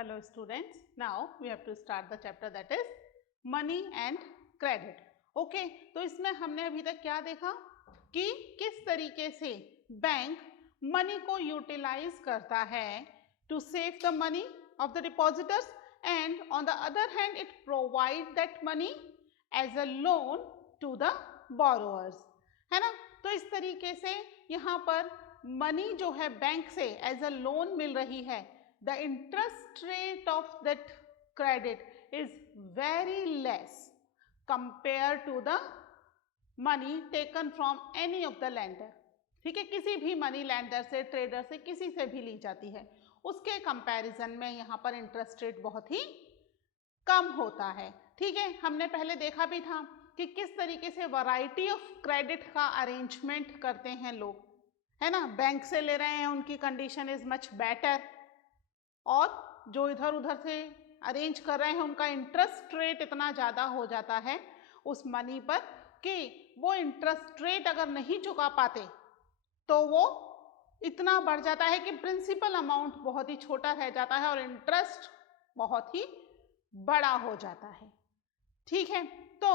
Hello students, now we have to start the chapter that is money and credit. Okay, तो इसमें हमने अभी तक क्या देखा कि किस तरीके से बैंक मनी को यूटिलाइज करता है to save the money of the depositors and on the other hand it provide that money as a loan to the borrowers, है ना। तो इस तरीके से यहाँ पर मनी जो है बैंक से एज अ लोन मिल रही है. The interest rate of that credit is very less compared to the money taken from any of the lender. ठीक है, किसी भी मनी लैंडर से, ट्रेडर से, किसी से भी ली जाती है, उसके कंपैरिजन में यहाँ पर इंटरेस्ट रेट बहुत ही कम होता है. ठीक है, हमने पहले देखा भी था कि किस तरीके से वैरायटी ऑफ क्रेडिट का अरेंजमेंट करते हैं लोग, है ना. बैंक से ले रहे हैं, उनकी कंडीशन इज मच बेटर, और जो इधर उधर से अरेंज कर रहे हैं उनका इंटरेस्ट रेट इतना ज़्यादा हो जाता है उस मनी पर कि वो इंटरेस्ट रेट अगर नहीं चुका पाते तो वो इतना बढ़ जाता है कि प्रिंसिपल अमाउंट बहुत ही छोटा रह जाता है और इंटरेस्ट बहुत ही बड़ा हो जाता है. ठीक है, तो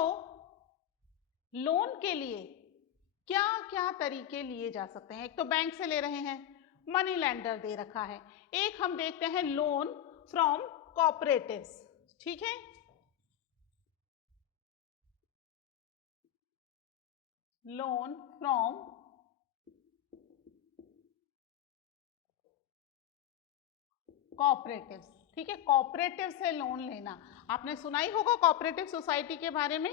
लोन के लिए क्या क्या तरीके लिए जा सकते हैं. एक तो बैंक से ले रहे हैं, मनी लैंडर दे रखा है. एक हम देखते हैं लोन फ्रॉम कोऑपरेटिव्स. ठीक है, लोन फ्रॉम कोऑपरेटिव्स. ठीक है, कोऑपरेटिव से लोन लेना आपने सुना ही होगा कोऑपरेटिव सोसाइटी के बारे में,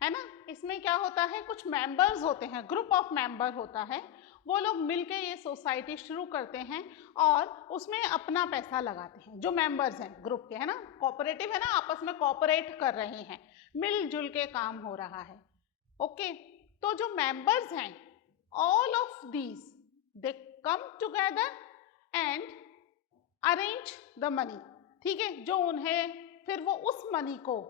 है ना. इसमें क्या होता है, कुछ मेंबर्स होते हैं, ग्रुप ऑफ मेंबर होता है, वो लोग मिलके ये सोसाइटी शुरू करते हैं और उसमें अपना पैसा लगाते हैं. जो मेंबर्स हैं ग्रुप के, है ना, कोऑपरेटिव है ना, आपस में कोऑपरेट कर रहे हैं, मिलजुल के काम हो रहा है. ओके, तो जो मेंबर्स हैं all of these they come together and arrange the money. ठीक है, जो उन्हें फिर वो उस मनी को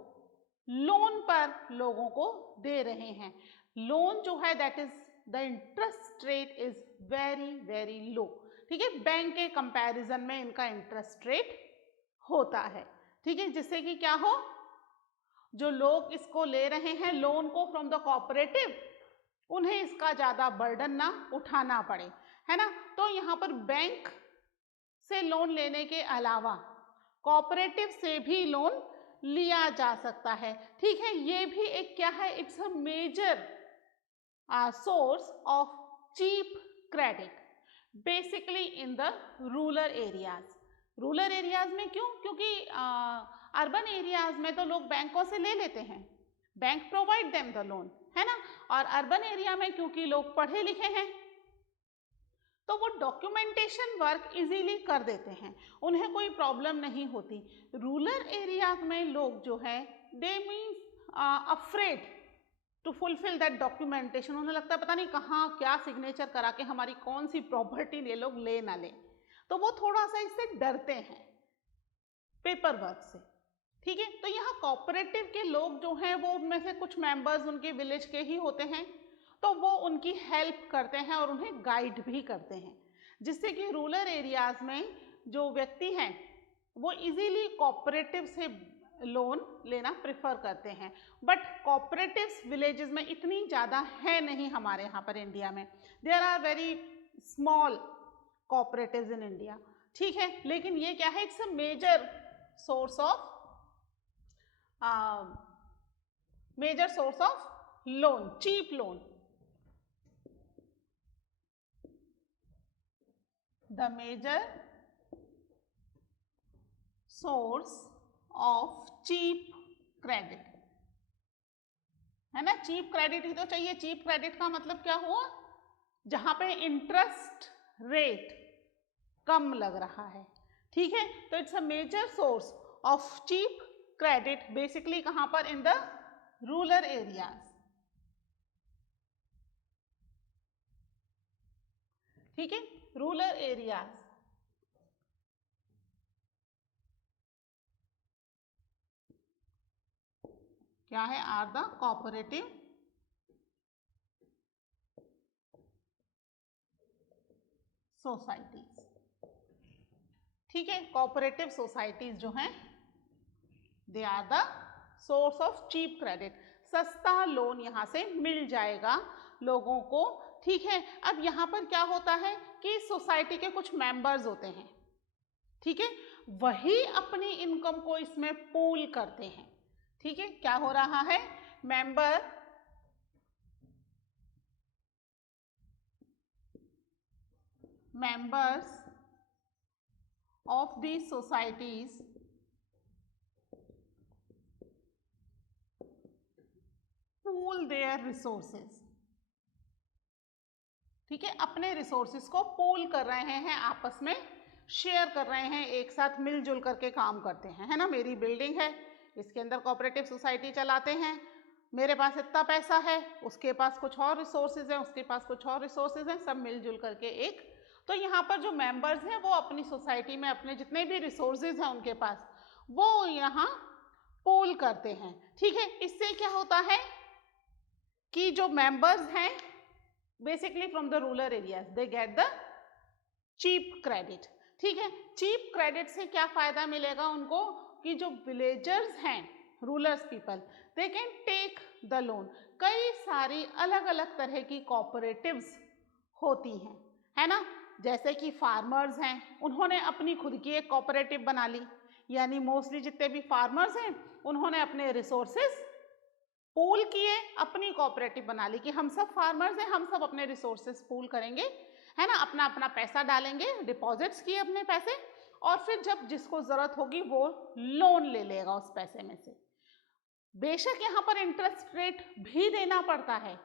लोन पर लोगों को दे रहे हैं. लोन जो है that is the interest rate is very very low. ठीक है, बैंक के कंपैरिजन में इनका इंटरेस्ट रेट होता है. ठीक है, जिससे कि क्या हो, जो लोग इसको ले रहे हैं लोन को फ्रॉम द कोऑपरेटिव, उन्हें इसका ज्यादा बर्डन ना उठाना पड़े, है ना. तो यहाँ पर बैंक से लोन लेने के अलावा कोऑपरेटिव से भी लोन लिया जा सकता है. ठीक है, ये भी एक क्या है, it's a major source of cheap credit basically in the rural areas. Rural areas में क्यों, क्योंकि अर्बन एरियाज में तो लोग बैंकों से ले लेते हैं, bank provide them the loan, है ना. और अर्बन एरिया में क्योंकि लोग पढ़े लिखे हैं तो वो डॉक्यूमेंटेशन वर्क इजीली कर देते हैं, उन्हें कोई प्रॉब्लम नहीं होती. रूरल एरियाज में लोग जो है they means afraid to fulfil that documentation. उन्हें लगता है पता नहीं कहाँ क्या सिग्नेचर करा के हमारी कौन सी प्रॉपर्टी ये लोग ले ना लें, तो वो थोड़ा सा इससे डरते हैं पेपर वर्क से. ठीक है, तो यहाँ कोऑपरेटिव के लोग जो हैं वो उनमें से कुछ मेंबर्स उनके विलेज के ही होते हैं, तो वो उनकी हेल्प करते हैं और उन्हें गाइड भी करते हैं, जिससे कि रूरल एरियाज में जो व्यक्ति हैं वो इजीली कोऑपरेटिव से लोन लेना प्रेफर करते हैं. बट कोऑपरेटिव्स विलेजेस में इतनी ज़्यादा है नहीं हमारे यहाँ पर इंडिया में. There are very small cooperatives in India. ठीक है, लेकिन ये क्या है, it's a major source of loan, cheap loan. The major source of cheap credit, है ना. चीप क्रेडिट ही तो चाहिए. चीप क्रेडिट का मतलब क्या हुआ, जहां पे इंटरेस्ट रेट कम लग रहा है. ठीक है, तो it's a major source of cheap credit basically कहां पर, इन द रूरल एरियाज. ठीक है, रूरल एरियाज. क्या है, आर द कोऑपरेटिव सोसाइटीज. ठीक है, कोऑपरेटिव सोसाइटीज जो हैं they are the source of cheap credit, सस्ता लोन यहाँ से मिल जाएगा लोगों को। ठीक है, अब यहाँ पर क्या होता है कि सोसाइटी के कुछ मेंबर्स होते हैं, ठीक है, वही अपनी इनकम को इसमें पूल करते हैं। ठीक है, क्या हो रहा है, members of these societies pool their resources। ठीक है, अपने रिसोर्सेज को पूल कर रहे हैं, आपस में शेयर कर रहे हैं, एक साथ मिलजुल करके काम करते हैं, है ना। मेरी बिल्डिंग है, इसके अंदर कोऑपरेटिव सोसाइटी चलाते हैं, मेरे पास इतना पैसा है, उसके पास कुछ और रिसोर्सेज हैं, उसके पास कुछ और रिसोर्सेज हैं, सब मिलजुल करके एक, तो यहाँ पर जो मेंबर्स हैं वो अपनी सोसाइटी में अपने जितने भी रिसोर्सेज हैं उनके पास वो यहाँ पूल करते हैं। ठीक है, इससे क्या होता है कि जो मेंबर्स हैं basically from the rural areas they get the cheap credit. ठीक है, चीप क्रेडिट से क्या फायदा मिलेगा उनको कि जो विलेजर्स हैं, rural people, they can take the loan. कई सारी अलग अलग तरह की कोऑपरेटिव्स होती हैं, है ना, जैसे कि फार्मर्स हैं, उन्होंने अपनी खुद की एक कोऑपरेटिव बना ली, यानी मोस्टली जितने भी फार्मर्स हैं उन्होंने अपने रिसोर्सेज पूल किए, अपनी कोऑपरेटिव बना ली कि हम सब फार्मर्स हैं, हम सब अपने रिसोर्सेज पूल करेंगे, है ना, अपना अपना पैसा डालेंगे, डिपॉजिट्स किए अपने पैसे, और फिर जब जिसको जरूरत होगी वो लोन ले लेगा उस पैसे में से। बेशक यहाँ पर इंटरेस्ट रेट भी देना पड़ता है,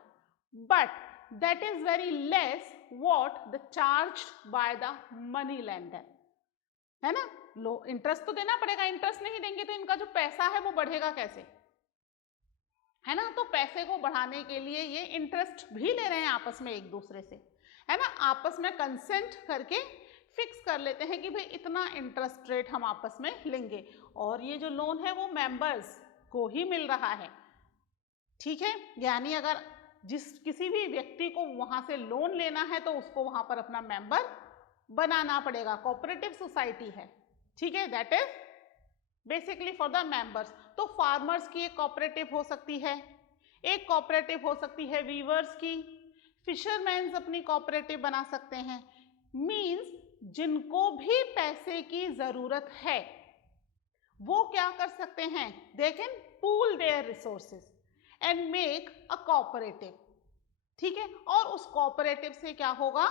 but that is very less what the charged by the money lender, है ना। लो इंटरेस्ट तो देना पड़ेगा, इंटरेस्ट नहीं देंगे तो इनका जो पैसा है वो बढ़ेगा कैसे, है ना। तो पैसे को बढ़ाने के लिए ये इंटरेस्ट भी ले रहे हैं आपस में एक दूसरे से, है ना, आपस में कंसेंट करके फिक्स कर लेते हैं कि भाई इतना इंटरेस्ट रेट हम आपस में लेंगे, और ये जो लोन है वो मेंबर्स को ही मिल रहा है। ठीक है, यानी अगर किसी भी व्यक्ति को वहां से लोन लेना है तो उसको वहां पर अपना मेंबर बनाना पड़ेगा, कोऑपरेटिव सोसाइटी है। ठीक है, that is basically for the members. तो फार्मर्स की एक कोऑपरेटिव हो सकती है, एक कोऑपरेटिव हो सकती है वीवर्स की, फिशरमैन्स अपनी कोऑपरेटिव बना सकते हैं। मींस जिनको भी पैसे की जरूरत है वो क्या कर सकते हैं, they can pool their resources and make a cooperative. ठीक है, और उस कोऑपरेटिव से क्या होगा,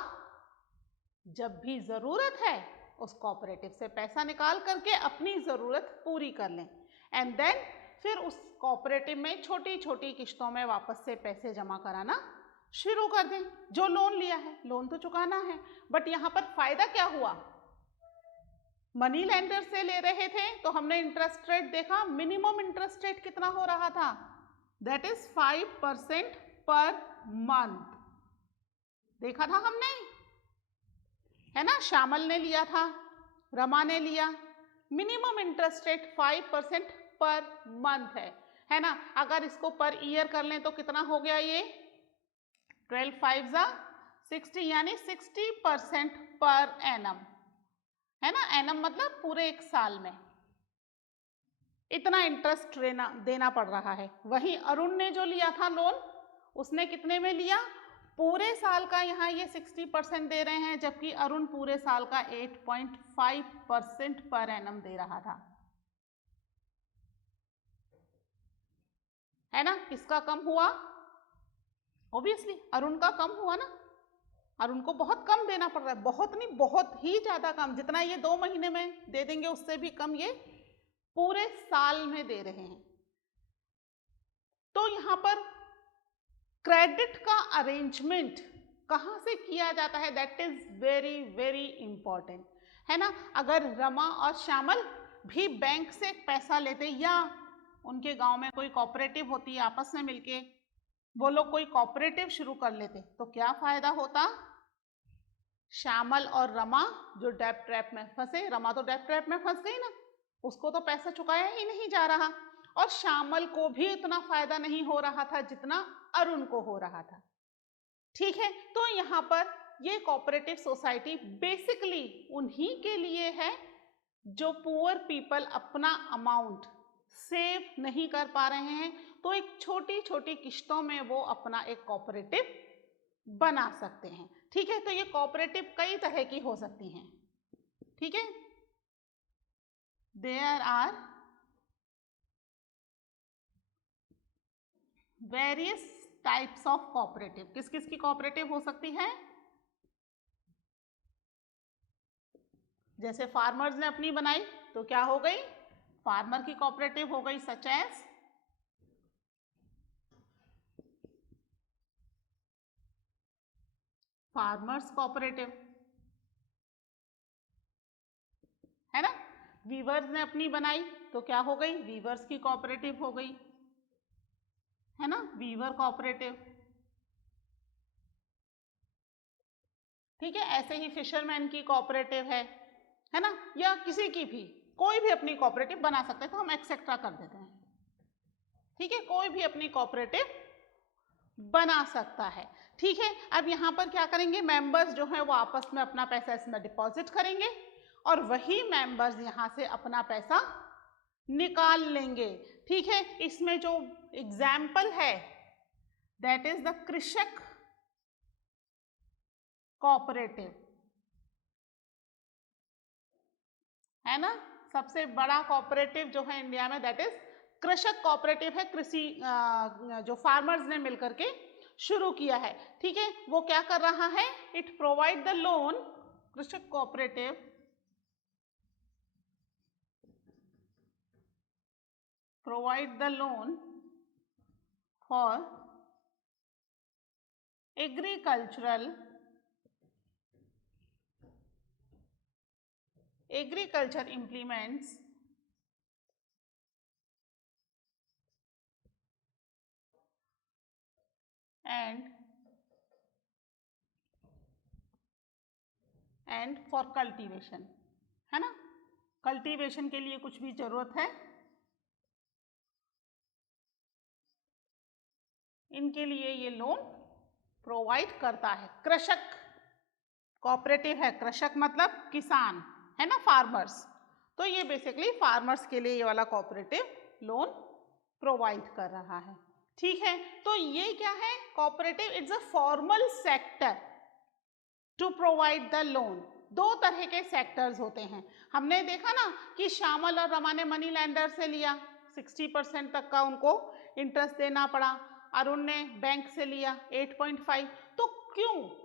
जब भी जरूरत है उस कोऑपरेटिव से पैसा निकाल करके अपनी जरूरत पूरी कर लें, एंड देन फिर उस कोऑपरेटिव में छोटी छोटी किश्तों में वापस से पैसे जमा कराना शुरू कर दें। जो लोन लिया है, लोन तो चुकाना है, बट यहाँ पर फायदा क्या हुआ, मनी लेंडर से ले रहे थे तो हमने इंटरेस्ट रेट देखा, मिनिमम इंटरेस्ट रेट कितना हो रहा था, दैट इज 5% पर मंथ, देखा था हमने, है ना। श्यामल ने लिया था, रमा ने लिया, minimum interest rate 5% per month है ना। अगर इसको पर ईयर कर लें तो कितना हो गया ये, 12 5 जा 60, यानी 60% पर एनम, है ना। एनम मतलब पूरे एक साल में इतना इंटरेस्ट देना पड़ रहा है। वहीं अरुण ने जो लिया था लोन, उसने कितने में लिया, पूरे साल का यहाँ ये 60% दे रहे हैं, जबकि अरुण पूरे साल का 8.5% पर एनम दे रहा था, है ना। किसका कम हुआ, ऑब्वियसली अरुण का कम हुआ ना, अरुण को बहुत कम देना पड़ रहा है, बहुत नहीं बहुत ही ज्यादा कम, जितना ये 2 महीने में दे देंगे उससे भी कम ये पूरे साल में दे रहे हैं। तो यहाँ पर क्रेडिट का अरेंजमेंट कहाँ से किया जाता है, that is very very important, है ना। अगर रमा और श्यामल भी बैंक से पैसा लेते, या उनके गांव में कोई कोऑपरेटिव होती है, आपस में मिलके वो लोग कोई कोऑपरेटिव शुरू कर लेते, तो क्या फायदा होता, श्यामल और रमा जो डेब्ट ट्रैप में फंसे, रमा तो डेब्ट ट्रैप में फंस गई ना, उसको तो पैसा चुकाया ही नहीं जा रहा, और श्यामल को भी इतना फायदा नहीं हो रहा था जितना अरुण को हो रहा था। ठीक है, तो यहाँ पर ये कोऑपरेटिव सोसाइटी बेसिकली उन्हीं के लिए है जो पुअर पीपल अपना अमाउंट सेव नहीं कर पा रहे हैं, तो एक छोटी छोटी किश्तों में वो अपना एक कोऑपरेटिव बना सकते हैं। ठीक है, तो ये कोऑपरेटिव कई तरह की हो सकती हैं। ठीक है, there are various types of cooperative. किस किस की कोऑपरेटिव हो सकती है? जैसे फार्मर्स ने अपनी बनाई तो क्या हो गई? फार्मर की कोऑपरेटिव हो गई, सच एज फार्मर्स कोऑपरेटिव, है ना। वीवर्स ने अपनी बनाई तो क्या हो गई? वीवर्स की कोऑपरेटिव हो गई, है ना, वीवर कोऑपरेटिव। ठीक है, ऐसे ही फिशरमैन की कोऑपरेटिव है ना, या किसी की भी, कोई भी अपनी कोऑपरेटिव बना सकते हैं, तो हम एक्सेट्रा कर देते हैं। ठीक है, कोई भी अपनी कोऑपरेटिव बना सकता है। ठीक है, अब यहाँ पर क्या करेंगे? मेंबर्स जो हैं वो आपस में अपना पैसा इसमें डिपॉजिट करेंगे और वही मेंबर्स यहाँ से अपना पैसा निकाल लेंगे। ठीक है, इसमें जो एग्जाम्पल है दैट इज द कृषक कोऑपरेटिव, है ना। सबसे बड़ा कोऑपरेटिव जो है इंडिया में दैट इज कृषक कोऑपरेटिव है, कृषि जो फार्मर्स ने मिलकर के शुरू किया है। ठीक है, वो क्या कर रहा है? इट प्रोवाइड द लोन, कृषक cooperative provide the loan for agricultural agriculture implements and for cultivation, है ना। कल्टीवेशन के लिए कुछ भी जरूरत है, इनके लिए ये लोन प्रोवाइड करता है। कृषक कोऑपरेटिव है, कृषक मतलब किसान, है ना, फार्मर्स। तो ये बेसिकली फार्मर्स के लिए ये वाला कोऑपरेटिव लोन प्रोवाइड कर रहा है। ठीक है, तो ये क्या है? Cooperative it's a formal sector to provide the loan. दो तरह के सेक्टर्स होते हैं। हमने देखा ना कि श्यामल और रमा ने मनी लैंडर से लिया, 60% तक का उनको इंटरेस्ट देना पड़ा। अरुण ने बैंक से लिया 8.5। तो क्यों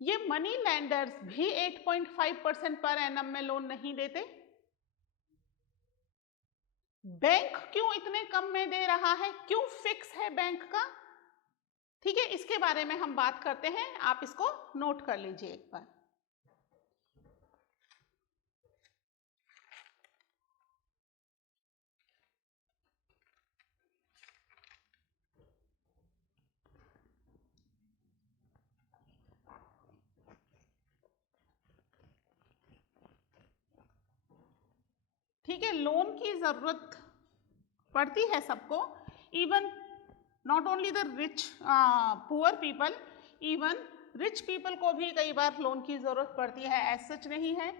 ये मनी लैंडर्स भी 8.5% पर एनम में लोन नहीं देते? बैंक क्यों इतने कम में दे रहा है? क्यों फिक्स है बैंक का? ठीक है, इसके बारे में हम बात करते हैं, आप इसको नोट कर लीजिए एक बार। ठीक है, लोन की जरूरत पड़ती है सबको, even not only the rich poor people, even rich people को भी कई बार लोन की जरूरत पड़ती है, एज सच नहीं है।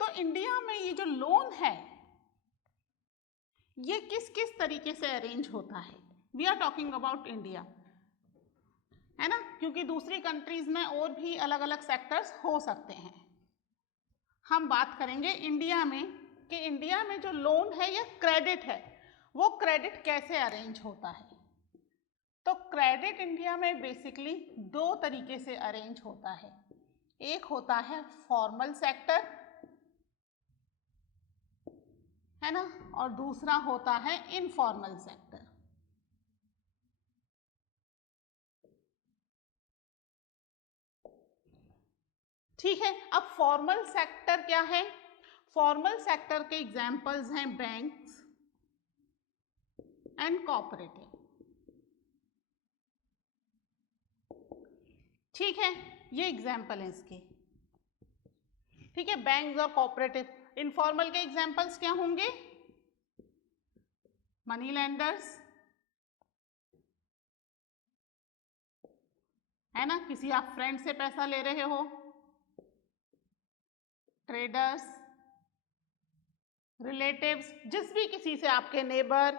तो इंडिया में ये जो लोन है ये किस किस तरीके से अरेंज होता है? We are talking about India, है ना, क्योंकि दूसरी कंट्रीज में और भी अलग अलग सेक्टर्स हो सकते हैं। हम बात करेंगे इंडिया में कि इंडिया में जो लोन है या क्रेडिट है, वो क्रेडिट कैसे अरेंज होता है। तो क्रेडिट इंडिया में बेसिकली दो तरीके से अरेंज होता है। एक होता है फॉर्मल सेक्टर, है ना, और दूसरा होता है इनफॉर्मल सेक्टर। ठीक है, अब फॉर्मल सेक्टर क्या है? फॉर्मल सेक्टर के एग्जांपल्स हैं बैंक्स एंड कोऑपरेटिव। ठीक है, ये एग्जाम्पल है इसके। ठीक है, बैंक्स और कोऑपरेटिव। इनफॉर्मल के एग्जाम्पल्स क्या होंगे? मनी लैंडर्स, है ना, किसी आप फ्रेंड से पैसा ले रहे हो, ट्रेडर्स, रिलेटिव्स, जिस भी किसी से, आपके नेबर,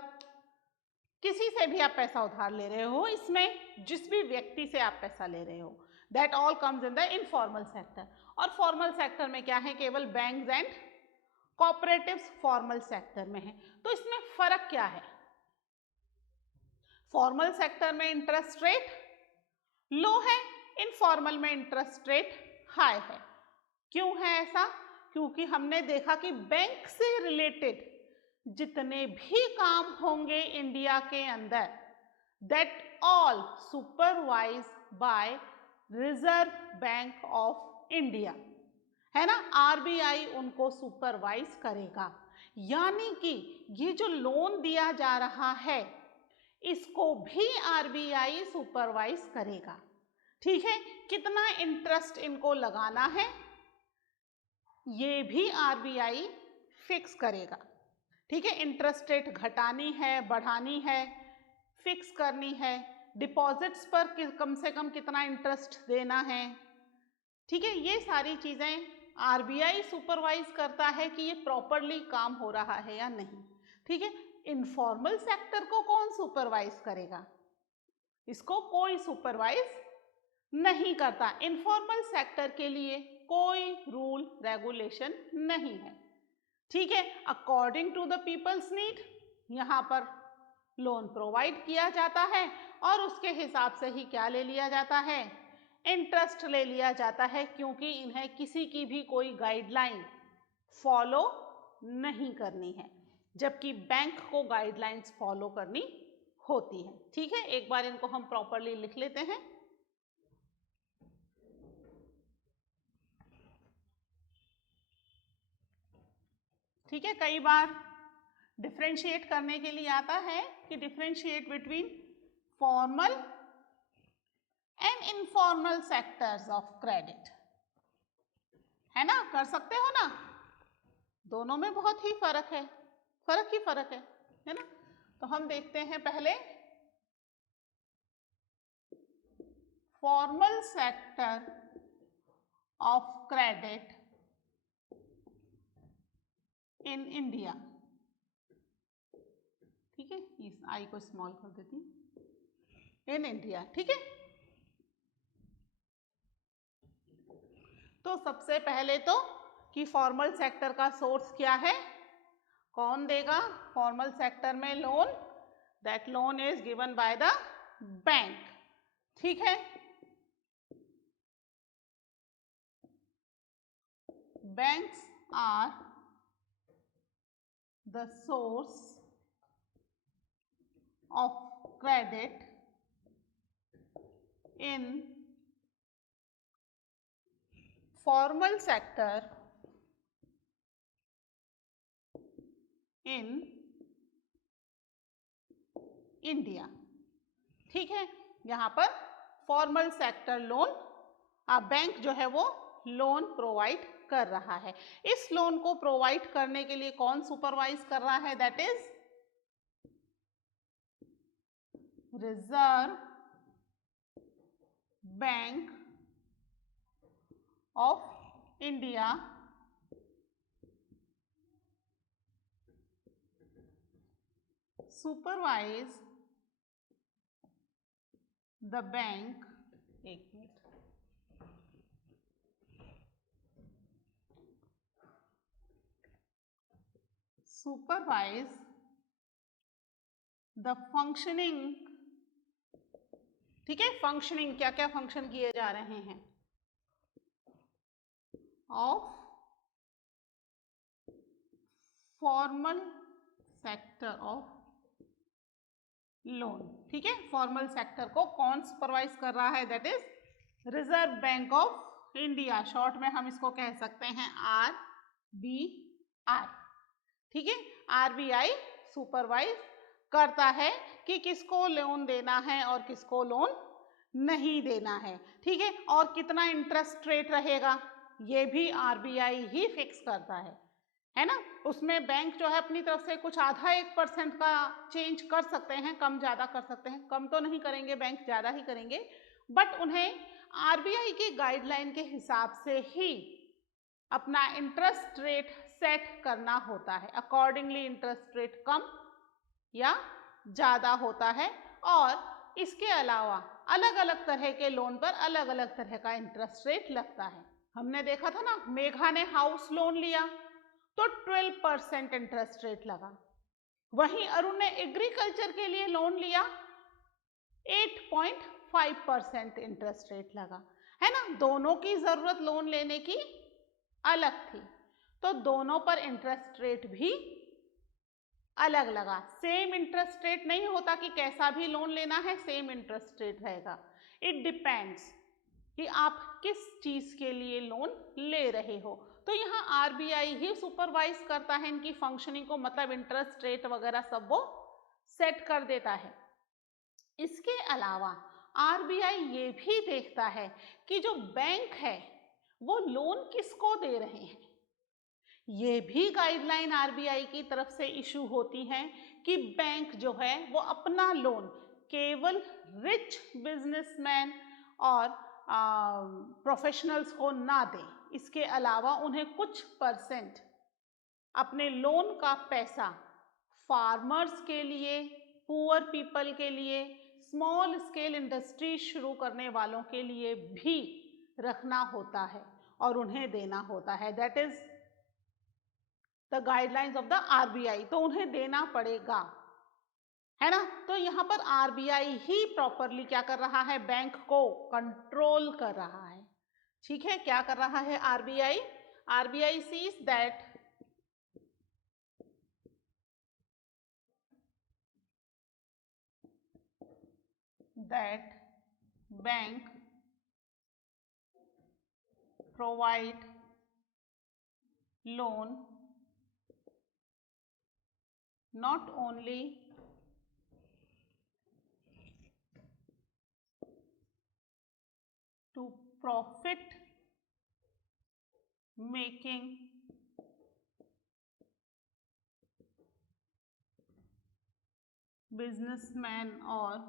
किसी से भी आप पैसा उधार ले रहे हो, इसमें जिस भी व्यक्ति से आप पैसा ले रहे हो, that all comes in the informal sector. और फॉर्मल सेक्टर में क्या है, केवल banks and cooperatives formal sector में है। तो इसमें फर्क क्या है, फॉर्मल सेक्टर में इंटरेस्ट रेट लो है, इनफॉर्मल में इंटरेस्ट रेट हाई है। क्यों है ऐसा, क्योंकि हमने देखा कि बैंक से रिलेटेड जितने भी काम होंगे इंडिया के अंदर, that all supervise by Reserve Bank of India, है ना, आरबीआई उनको सुपरवाइज करेगा। यानी कि ये जो लोन दिया जा रहा है इसको भी आरबीआई सुपरवाइज करेगा। ठीक है, कितना इंटरेस्ट इनको लगाना है ये भी आरबीआई फिक्स करेगा। ठीक है, इंटरेस्ट रेट घटानी है, बढ़ानी है, फिक्स करनी है, डिपॉजिट्स पर कम से कम कितना इंटरेस्ट देना है। ठीक है, ये सारी चीजें आरबीआई सुपरवाइज करता है कि ये प्रॉपरली काम हो रहा है या नहीं। ठीक है, इनफॉर्मल सेक्टर को कौन सुपरवाइज करेगा, इसको कोई सुपरवाइज नहीं करता। इनफॉर्मल सेक्टर के लिए कोई रूल रेगुलेशन नहीं है। ठीक है, according to the people's need यहाँ पर लोन प्रोवाइड किया जाता है और उसके हिसाब से ही क्या ले लिया जाता है, इंटरेस्ट ले लिया जाता है, क्योंकि इन्हें किसी की भी कोई गाइडलाइन फॉलो नहीं करनी है, जबकि बैंक को गाइडलाइंस फॉलो करनी होती है। ठीक है, एक बार इनको हम प्रॉपरली लिख लेते हैं। ठीक है, कई बार डिफरेंशिएट करने के लिए आता है कि differentiate between formal and informal sectors of credit, है ना, कर सकते हो ना, दोनों में बहुत ही फर्क है, फर्क ही फर्क है ना। तो हम देखते हैं पहले formal sector of credit in India. ठीक है, इस आई को स्मॉल कर देती हूँ, इन इंडिया। ठीक है, तो सबसे पहले तो कि फॉर्मल सेक्टर का सोर्स क्या है, कौन देगा फॉर्मल सेक्टर में loan, that loan is given by the bank. ठीक है, banks are the source of credit in formal sector in India। ठीक है, यहाँ पर फॉर्मल सेक्टर लोन बैंक जो है वो लोन प्रोवाइड कर रहा है। इस लोन को प्रोवाइड करने के लिए कौन सुपरवाइज कर रहा है, that is reserve Bank of India supervise the bank, एक मिनट, supervise the functioning। ठीक है, फंक्शनिंग, क्या क्या फंक्शन किए जा रहे हैं of formal sector of loan. ठीक है, फॉर्मल सेक्टर को कौन सुपरवाइज कर रहा है, that is reserve Bank of India, short में हम इसको कह सकते हैं RBI। ठीक है, आरबीआई सुपरवाइज करता है कि किसको लोन देना है और किसको लोन नहीं देना है। ठीक है, और कितना इंटरेस्ट रेट रहेगा ये भी आरबीआई ही फिक्स करता है ना। उसमें बैंक जो है अपनी तरफ से कुछ आधा 1% का चेंज कर सकते हैं, कम ज़्यादा कर सकते हैं, कम तो नहीं करेंगे बैंक, ज़्यादा ही करेंगे, बट उन्हें आरबीआई की गाइडलाइन के हिसाब से ही अपना इंटरेस्ट रेट सेट करना होता है। अकॉर्डिंगली इंटरेस्ट रेट कम या ज़्यादा होता है। और इसके अलावा अलग अलग तरह के लोन पर अलग अलग तरह का इंटरेस्ट रेट लगता है। हमने देखा था ना, मेघा ने हाउस लोन लिया तो 12% इंटरेस्ट रेट लगा। वहीं अरुण ने एग्रीकल्चर के लिए लोन लिया, 8.5% इंटरेस्ट रेट लगा, है ना। दोनों की जरूरत लोन लेने की अलग थी, तो दोनों पर इंटरेस्ट रेट भी अलग लगा। सेम इंटरेस्ट रेट नहीं होता कि कैसा भी लोन लेना है सेम इंटरेस्ट रेट रहेगा। इट डिपेंड्स कि आप किस चीज के लिए लोन ले रहे हो। तो यहाँ आरबीआई ही सुपरवाइज करता है इनकी फंक्शनिंग को, मतलब इंटरेस्ट रेट वगैरह सब वो सेट कर देता है। इसके अलावा आरबीआई ये भी देखता है कि जो बैंक है वो लोन किसको दे रहे हैं। ये भी गाइडलाइन आरबीआई की तरफ से इशू होती हैं कि बैंक जो है वो अपना लोन केवल रिच बिजनेसमैन और प्रोफेशनल्स को ना दे। इसके अलावा उन्हें कुछ परसेंट अपने लोन का पैसा फार्मर्स के लिए, पुअर पीपल के लिए, स्मॉल स्केल इंडस्ट्री शुरू करने वालों के लिए भी रखना होता है और उन्हें देना होता है। That is the guidelines of the RBI. तो उन्हें देना पड़ेगा, है ना। तो यहाँ पर आरबीआई ही प्रॉपरली क्या कर रहा है, बैंक को कंट्रोल कर रहा है। ठीक है, क्या कर रहा है RBI? RBI sees that bank provide loan not only to profit making businessmen or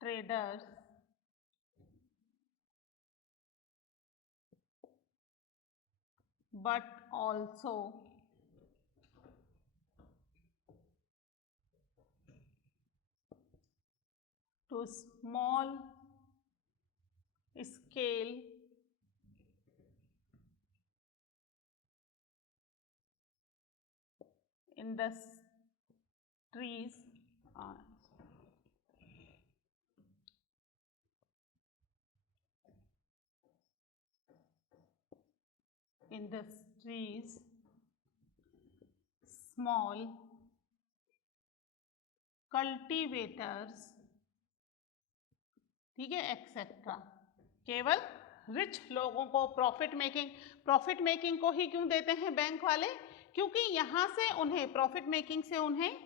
traders but also to small scale industries small cultivators, ठीक है, एक्सेट्रा। केवल रिच लोगों को प्रॉफिट मेकिंग को ही क्यों देते हैं बैंक वाले? क्योंकि यहाँ से उन्हें प्रॉफिट मेकिंग से उन्हें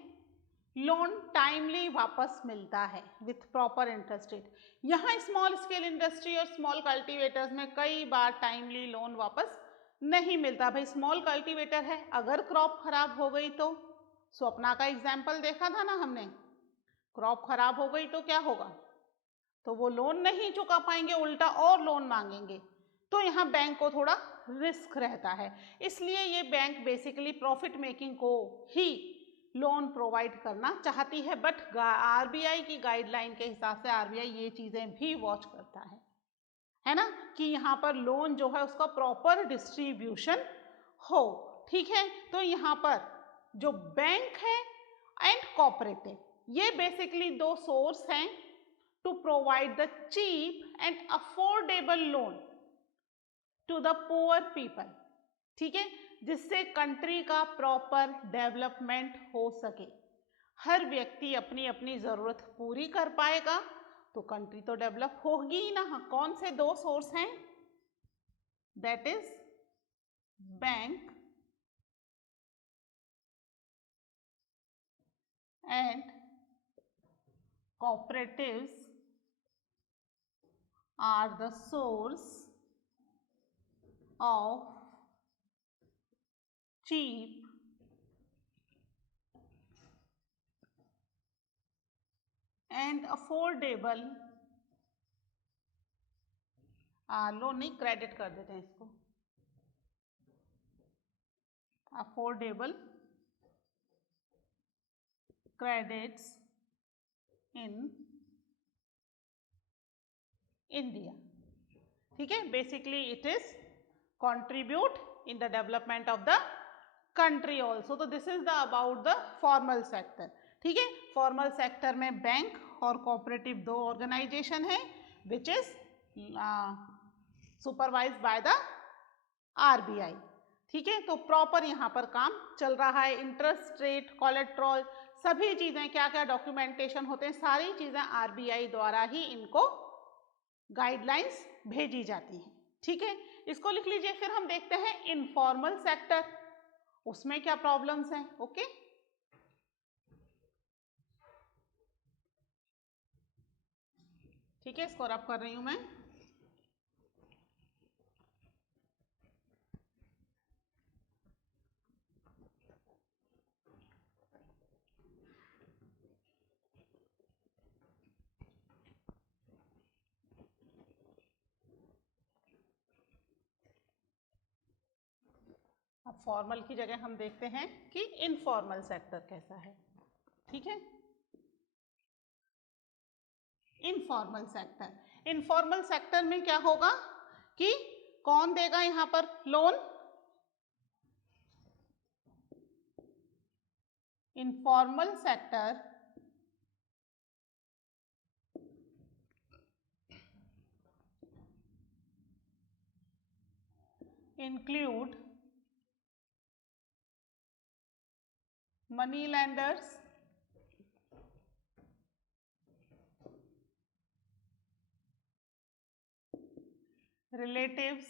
लोन टाइमली वापस मिलता है विथ प्रॉपर इंटरेस्ट रेट। यहाँ स्मॉल स्केल इंडस्ट्री और स्मॉल कल्टीवेटर्स में कई बार टाइमली लोन वापस नहीं मिलता। भाई स्मॉल कल्टीवेटर है, अगर क्रॉप खराब हो गई तो, स्वप्ना का एग्जाम्पल देखा था ना हमने, क्रॉप खराब हो गई तो क्या होगा, तो वो लोन नहीं चुका पाएंगे, उल्टा और लोन मांगेंगे। तो यहाँ बैंक को थोड़ा रिस्क रहता है, इसलिए ये बैंक बेसिकली प्रॉफिट मेकिंग को ही लोन प्रोवाइड करना चाहती है। बट आरबीआई की गाइडलाइन के हिसाब से आरबीआई ये चीजें भी वॉच करता है ना, कि यहाँ पर लोन जो है उसका प्रॉपर डिस्ट्रीब्यूशन हो। ठीक है, तो यहाँ पर जो बैंक है एंड कोऑपरेटिव, ये बेसिकली दो सोर्स हैं to provide the cheap and affordable loan to the poor people, ठीक है, जिससे कंट्री का प्रॉपर डेवलपमेंट हो सके। हर व्यक्ति अपनी अपनी जरूरत पूरी कर पाएगा तो कंट्री तो डेवलप होगी ही ना। कौन से दो सोर्स हैं? That is bank and cooperatives are the source of cheap and affordable loan नहीं, क्रेडिट कर देते हैं इसको, अफोर्डेबल क्रेडिट्स इन इंडिया। ठीक है, basically it is contribute in the development of the country also. तो this is the about the formal sector. ठीक है, फॉर्मल सेक्टर में बैंक और कोऑपरेटिव दो ऑर्गेनाइजेशन है which is supervised by the RBI. ठीक है, तो प्रॉपर यहाँ पर काम चल रहा है। इंटरेस्ट रेट, कोलेट्रॉल, सभी चीजें क्या क्या डॉक्यूमेंटेशन होते हैं, सारी चीजें आरबीआई द्वारा ही इनको गाइडलाइंस भेजी जाती हैं। ठीक है, इसको लिख लीजिए। फिर हम देखते हैं इनफॉर्मल सेक्टर, उसमें क्या प्रॉब्लम्स हैं। ओके, ठीक है, इसको रब कर रही हूं मैं। अब फॉर्मल की जगह हम देखते हैं कि इनफॉर्मल सेक्टर कैसा है। ठीक है, इनफॉर्मल सेक्टर, इनफॉर्मल सेक्टर में क्या होगा कि कौन देगा यहां पर loan, informal sector include money lenders, relatives,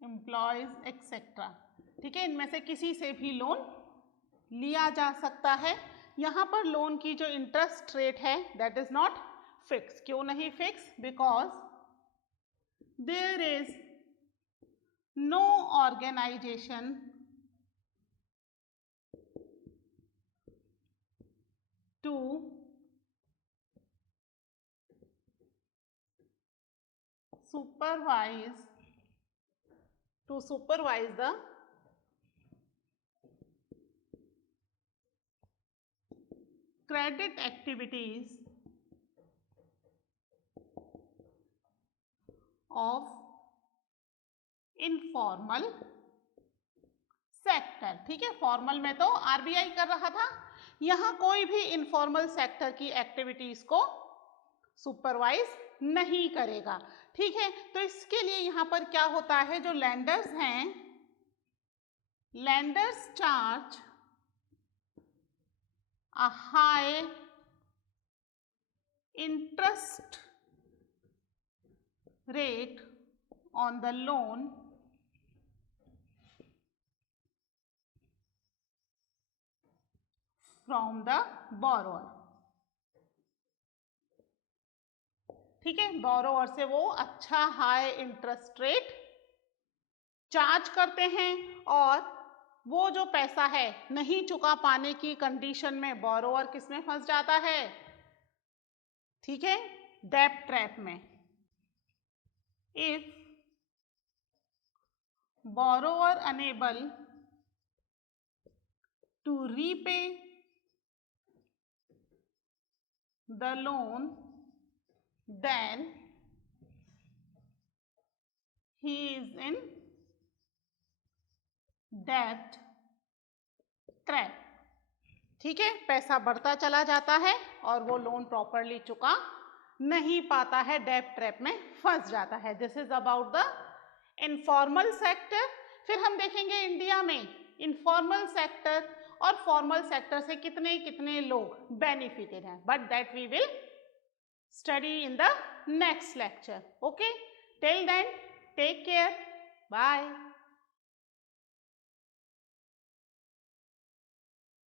employees etcetera. ठीक है, इनमें से किसी से भी लोन लिया जा सकता है। यहाँ पर लोन की जो इंटरेस्ट रेट है दैट इज नॉट फिक्स। क्यों नहीं फिक्स? Because there is no organisation to supervise the credit activities of informal sector. ठीक है, फॉर्मल में तो आरबीआई कर रहा था, यहां कोई भी इनफॉर्मल सेक्टर की एक्टिविटीज को सुपरवाइज नहीं करेगा। ठीक है, तो इसके लिए यहां पर क्या होता है, जो लैंडर्स हैं, landers charge a high interest rate on the loan from the borrower. ठीक है, बोरोअर से वो अच्छा हाई इंटरेस्ट रेट चार्ज करते हैं और वो जो पैसा है नहीं चुका पाने की कंडीशन में बोरोअर किस में फंस जाता है? ठीक है, डेब्ट ट्रैप में। If borrower unable to repay the loan then he is in debt trap। ठीक है, पैसा बढ़ता चला जाता है और वो लोन प्रॉपरली चुका नहीं पाता है, डेब्ट ट्रैप में फंस जाता है। This is about the informal sector. फिर हम देखेंगे इंडिया में इनफॉर्मल सेक्टर और फॉर्मल सेक्टर से कितने कितने लोग बेनिफिटेड हैं, but that we will study in the next lecture. Okay, till then take care, bye.